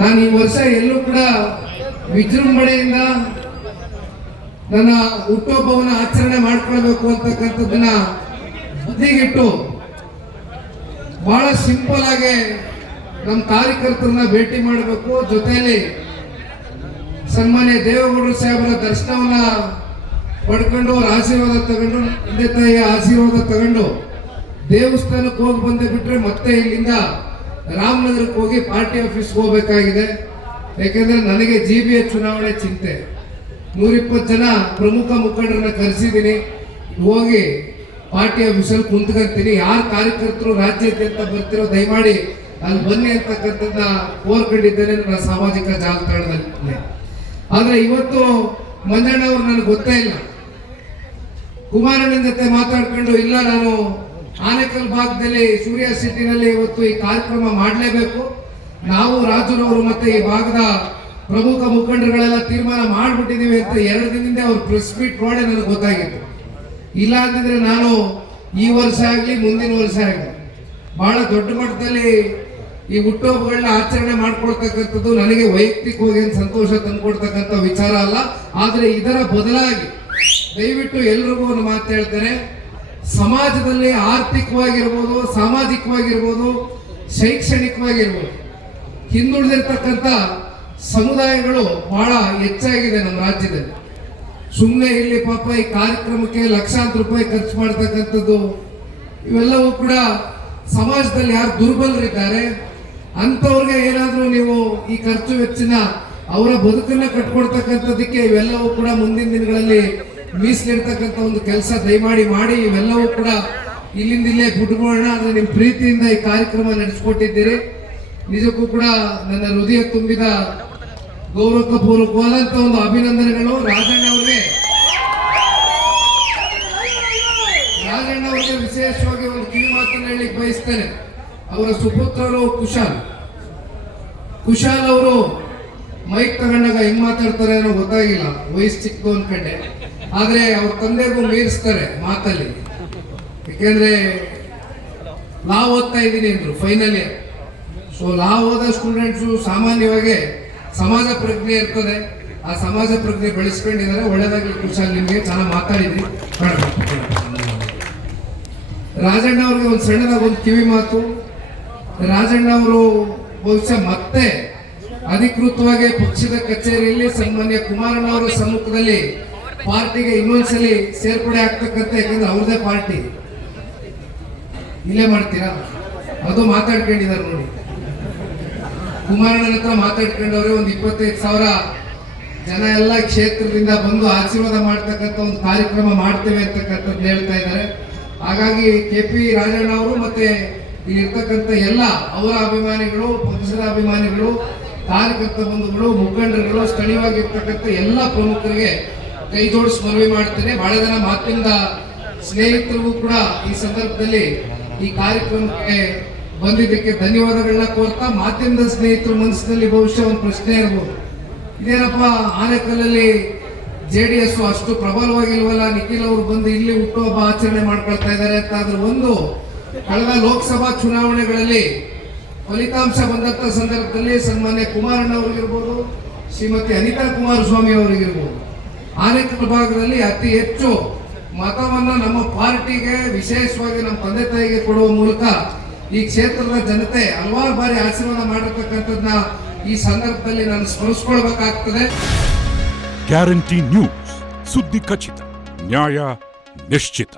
ನಾನು ಈ ವರ್ಷ ಎಲ್ಲೂ ಕೂಡ ವಿಜೃಂಭಣೆಯಿಂದ ನನ್ನ ಹುಟ್ಟುಹಬ್ಬವನ್ನು ಆಚರಣೆ ಮಾಡ್ಕೊಳ್ಬೇಕು ಅಂತಕ್ಕಂಥದ್ದನ್ನ ಬದಿಗಿಟ್ಟು ಬಹಳ ಸಿಂಪಲ್ ಆಗಿ ನಮ್ಮ ಕಾರ್ಯಕರ್ತರನ್ನ ಭೇಟಿ ಮಾಡಬೇಕು, ಜೊತೆಯಲ್ಲಿ ಸನ್ಮಾನ್ಯ ದೇವೇಗೌಡರು ಸಾಹೇಬರ ದರ್ಶನವನ್ನ ಪಡ್ಕೊಂಡು ಅವ್ರ ಆಶೀರ್ವಾದ ತಗೊಂಡು, ತಂದೆ ತಾಯಿಯ ಆಶೀರ್ವಾದ ತಗೊಂಡು ದೇವಸ್ಥಾನಕ್ಕೆ ಹೋಗಿ ಬಂದೆ ಬಿಟ್ರೆ ಮತ್ತೆ ಇಲ್ಲಿಂದ ರಾಮನಗರಕ್ಕೆ ಹೋಗಿ ಪಾರ್ಟಿ ಆಫೀಸ್ಗೆ ಹೋಗ್ಬೇಕಾಗಿದೆ. ಯಾಕೆಂದ್ರೆ ನನಗೆ GBA ಚುನಾವಣೆ ಚಿಂತೆ. 120 ಜನ ಪ್ರಮುಖ ಮುಖಂಡರನ್ನ ಕರೆಸಿದ್ದೀನಿ, ಹೋಗಿ ಪಾರ್ಟಿ ಆಫೀಸಲ್ಲಿ ಕುಂತ್ಕೊಂತೀನಿ. ಯಾರು ಕಾರ್ಯಕರ್ತರು ರಾಜ್ಯಾದ್ಯಂತ ಬರ್ತಿರೋ ದಯಮಾಡಿ ಅಲ್ಲಿ ಬನ್ನಿ ಅಂತಕ್ಕಂಥದ್ದನ್ನ ಕೋರ್ಕೊಂಡಿದ್ದೇನೆ ನನ್ನ ಸಾಮಾಜಿಕ ಜಾಲತಾಣದಲ್ಲಿ. ಆದ್ರೆ ಇವತ್ತು ಮಂಜಣ್ಣ ಅವ್ರು ನನಗೆ ಗೊತ್ತೇ ಇಲ್ಲ. ಕುಮಾರಣ್ಣನ ಜೊತೆ ಮಾತಾಡ್ಕೊಂಡು ಇಲ್ಲ ನಾನು ಆನೇಕಲ್ ಭಾಗದಲ್ಲಿ ಸೂರ್ಯ ಸಿಟಿನಲ್ಲಿ ಇವತ್ತು ಈ ಕಾರ್ಯಕ್ರಮ ಮಾಡಲೇಬೇಕು, ನಾವು ರಾಜುರವರು ಮತ್ತೆ ಈ ಭಾಗದ ಪ್ರಮುಖ ಮುಖಂಡರುಗಳೆಲ್ಲ ತೀರ್ಮಾನ ಮಾಡ್ಬಿಟ್ಟಿದೀವಿ ಅಂತ 2 ದಿನದಿಂದ ಅವ್ರ ಪ್ರೆಸ್ ಮೀಟ್ ನೋಡಿ ನನಗೆ ಗೊತ್ತಾಗಿತ್ತು. ಇಲ್ಲ ಅಂತಂದ್ರೆ ನಾನು ಈ ವರ್ಷ ಆಗ್ಲಿ ಮುಂದಿನ ವರ್ಷ ಆಗ್ಲಿ ಬಹಳ ದೊಡ್ಡ ಮಟ್ಟದಲ್ಲಿ ಈ ಹುಟ್ಟುಹಬ್ಬಗಳನ್ನ ಆಚರಣೆ ಮಾಡ್ಕೊಳ್ತಕ್ಕಂಥದ್ದು ನನಗೆ ವೈಯಕ್ತಿಕವಾಗಿ ಸಂತೋಷ ತಂದ್ಕೊಡ್ತಕ್ಕಂಥ ವಿಚಾರ ಅಲ್ಲ. ಆದ್ರೆ ಇದರ ಬದಲಾಗಿ ದಯವಿಟ್ಟು ಎಲ್ರಿಗೂ ಒಂದು ಮಾತು ಹೇಳ್ತೇನೆ, ಸಮಾಜದಲ್ಲಿ ಆರ್ಥಿಕವಾಗಿರ್ಬೋದು, ಸಾಮಾಜಿಕವಾಗಿರ್ಬೋದು, ಶೈಕ್ಷಣಿಕವಾಗಿರ್ಬೋದು ಹಿಂದುಳಿದಿರ್ತಕ್ಕಂಥ ಸಮುದಾಯಗಳು ಬಹಳ ಹೆಚ್ಚಾಗಿದೆ ನಮ್ಮ ರಾಜ್ಯದಲ್ಲಿ. ಸುಮ್ಮನೆ ಇಲ್ಲಿ ಪಾಪ ಈ ಕಾರ್ಯಕ್ರಮಕ್ಕೆ ಲಕ್ಷಾಂತರ ರೂಪಾಯಿ ಖರ್ಚು ಮಾಡ್ತಕ್ಕಂಥದ್ದು ಇವೆಲ್ಲವೂ ಕೂಡ ಸಮಾಜದಲ್ಲಿ ಯಾರು ದುರ್ಬಲರಿದ್ದಾರೆ ಅಂಥವ್ರಿಗೆ ಏನಾದರೂ ನೀವು ಈ ಖರ್ಚು ವೆಚ್ಚನ ಅವರ ಬದುಕನ್ನ ಕಟ್ಕೊಡ್ತಕ್ಕಂಥದ್ದಕ್ಕೆ ಇವೆಲ್ಲವೂ ಕೂಡ ಮುಂದಿನ ದಿನಗಳಲ್ಲಿ ಮೀಸಲಿರ್ತಕ್ಕಂಥ ಒಂದು ಕೆಲಸ ದಯಮಾಡಿ ಮಾಡಿ. ಇವೆಲ್ಲವೂ ಕೂಡ ಇಲ್ಲಿಂದ ಇಲ್ಲೇ ಬಿಟ್ಕೊಳ್ಳೋಣ. ಆದರೆ ನಿಮ್ಮ ಪ್ರೀತಿಯಿಂದ ಈ ಕಾರ್ಯಕ್ರಮ ನಡೆಸಿಕೊಟ್ಟಿದ್ದೀರಿ. ನಿಜಕ್ಕೂ ಕೂಡ ನನ್ನ ಹೃದಯ ತುಂಬಿದ ಗೌರವಪೂರ್ವಕವಾದಂತ ಒಂದು ಅಭಿನಂದನೆಗಳು. ರಾಜಣ್ಣ ಅವರಿಗೆ ವಿಶೇಷವಾಗಿ ಒಂದು ಕಿವಿ ಮಾತನ್ನು ಹೇಳಲಿಕ್ಕೆ ಬಯಸ್ತೇನೆ. ಅವರ ಸುಪುತ್ರರು ಕುಶಾಲ್ ಅವರು ಮೈಕ್ ತಗೊಂಡಾಗ ಹೆಂಗ್ ಮಾತಾಡ್ತಾರೆ ಅನ್ನೋ ಗೊತ್ತಾಗಿಲ್ಲ, ವಯಸ್ಸು ಚಿಕ್ಕದು ಅನ್ಕಂಡೆ. ಆದ್ರೆ ಅವ್ರ ತಂದೆಗೂ ಮೀರಿಸ್ತಾರೆ ಮಾತಲ್ಲಿ. ಯಾಕೆಂದ್ರೆ ಲಾ ಓದ್ತಾ ಇದ್ದೀನಿ ಅಂದ್ರು ಫೈನಲ್ ಇಯರ್. ಸೊ ಲಾ ಓದೋ ಸ್ಟೂಡೆಂಟ್ಸು ಸಾಮಾನ್ಯವಾಗಿ ಸಮಾಜ ಪ್ರಜ್ಞೆ ಇರ್ತದೆ, ಆ ಸಮಾಜ ಪ್ರಜ್ಞೆ ಬೆಳೆಸ್ಕೊಂಡಿದ್ದಾರೆ. ಒಳ್ಳೇದಾಗ್ಲಿ ಕುಶಾಲ್, ನಿಮ್ಗೆ ಚೆನ್ನಾಗಿ ಮಾತಾಡಿದ್ರಿ. ರಾಜಣ್ಣ ಅವ್ರಿಗೆ ಒಂದು ಸಣ್ಣದಾಗ ಒಂದು ಕಿವಿ ಮಾತು. ರಾಜಣ್ಣ ಅವರು ಬಹುಶಃ ಮತ್ತೆ ಅಧಿಕೃತವಾಗಿ ಪಕ್ಷದ ಕಚೇರಿಯಲ್ಲಿ ಸನ್ಮಾನ್ಯ ಕುಮಾರಣ್ಣ ಅವರ ಸಮ್ಮುಖದಲ್ಲಿ ಪಾರ್ಟಿಗೆ ಇನ್ನೊಂದ್ಸಲಿ ಸೇರ್ಪಡೆ ಆಗ್ತಕ್ಕಂಥ, ಯಾಕಂದ್ರೆ ಅವ್ರದೇ ಪಾರ್ಟಿ ಇಲ್ಲೇ ಮಾಡ್ತೀರಾ ಅದು ಮಾತಾಡ್ಕೊಂಡಿದ್ದಾರೆ ನೋಡಿ. ಕುಮಾರಣ್ಣನ ಹತ್ರ ಮಾತಾಡ್ಕೊಂಡವ್ರೆ ಒಂದು 25,000 ಜನ ಎಲ್ಲ ಕ್ಷೇತ್ರದಿಂದ ಬಂದು ಆಶೀರ್ವಾದ ಮಾಡ್ತಕ್ಕಂಥ ಒಂದು ಕಾರ್ಯಕ್ರಮ ಮಾಡ್ತೇವೆ ಅಂತಕ್ಕಂಥದ್ದು ಹೇಳ್ತಾ ಇದ್ದಾರೆ. ಹಾಗಾಗಿ KP ರಾಜಣ್ಣ ಅವರು ಮತ್ತೆ ಇಲ್ಲಿರ್ತಕ್ಕಂಥ ಎಲ್ಲ ಅವರ ಅಭಿಮಾನಿಗಳು, ಪಕ್ಷದ ಅಭಿಮಾನಿಗಳು, ಕಾರ್ಯಕರ್ತ ಬಂಧುಗಳು, ಮುಖಂಡರುಗಳು, ಸ್ಥಳೀಯವಾಗಿರ್ತಕ್ಕಂಥ ಎಲ್ಲ ಪ್ರಮುಖರಿಗೆ ಕೈ ಜೋಡಿಸಿ ಮನವಿ ಮಾಡ್ತೇನೆ. ಬಹಳ ಜನ ಮಾತಿಂದ ಸ್ನೇಹಿತರಿಗೂ ಕೂಡ ಈ ಸಂದರ್ಭದಲ್ಲಿ ಈ ಕಾರ್ಯಕ್ರಮಕ್ಕೆ ಬಂದಿದ್ದಕ್ಕೆ ಧನ್ಯವಾದಗಳನ್ನ ಕೋರ್ತಾ, ಮಾಧ್ಯಮದ ಸ್ನೇಹಿತರು ಮನಸ್ಸಿನಲ್ಲಿ ಬಹುಶಃ ಒಂದು ಪ್ರಶ್ನೆ ಇರಬಹುದು, ಇದೇನಪ್ಪ ಆನೇಕಲ್ಲಲ್ಲಿ JDS ಅಷ್ಟು ಪ್ರಬಲವಾಗಿಲ್ವಲ್ಲ, ನಿಖಿಲ್ ಅವರು ಬಂದು ಇಲ್ಲಿ ಹುಟ್ಟುಹಬ್ಬ ಆಚರಣೆ ಮಾಡ್ಕೊಳ್ತಾ ಇದ್ದಾರೆ ಅಂತ. ಆದ್ರೆ ಒಂದು ಕಳೆದ ಲೋಕಸಭಾ ಚುನಾವಣೆಗಳಲ್ಲಿ ಫಲಿತಾಂಶ ಬಂದಂತ ಸಂದರ್ಭದಲ್ಲಿ ಸನ್ಮಾನ್ಯ ಕುಮಾರಣ್ಣ ಅವರಿಗಿರ್ಬೋದು, ಶ್ರೀಮತಿ ಅನಿತಾ ಕುಮಾರಸ್ವಾಮಿ ಅವರಿಗಿರ್ಬೋದು, ಆನೇಕಲ್ ಭಾಗದಲ್ಲಿ ಅತಿ ಹೆಚ್ಚು ಮತವನ್ನ ನಮ್ಮ ಪಾರ್ಟಿಗೆ, ವಿಶೇಷವಾಗಿ ನಮ್ಮ ತಂದೆ ತಾಯಿಗೆ ಕೊಡುವ ಮೂಲಕ ಈ ಕ್ಷೇತ್ರದ ಜನತೆ ಹಲವಾರು ಬಾರಿ ಆಶೀರ್ವಾದ ಮಾಡಿರ್ತಕ್ಕಂಥದ್ದನ್ನ ಈ ಸಂದರ್ಭದಲ್ಲಿ ನಾನು ಸ್ಮರಿಸ್ಕೊಳ್ಬೇಕಾಗ್ತದೆ. ಗ್ಯಾರಂಟಿ ನ್ಯೂಸ್, ಸುದ್ದಿ ಖಚಿತ, ನ್ಯಾಯ ನಿಶ್ಚಿತ.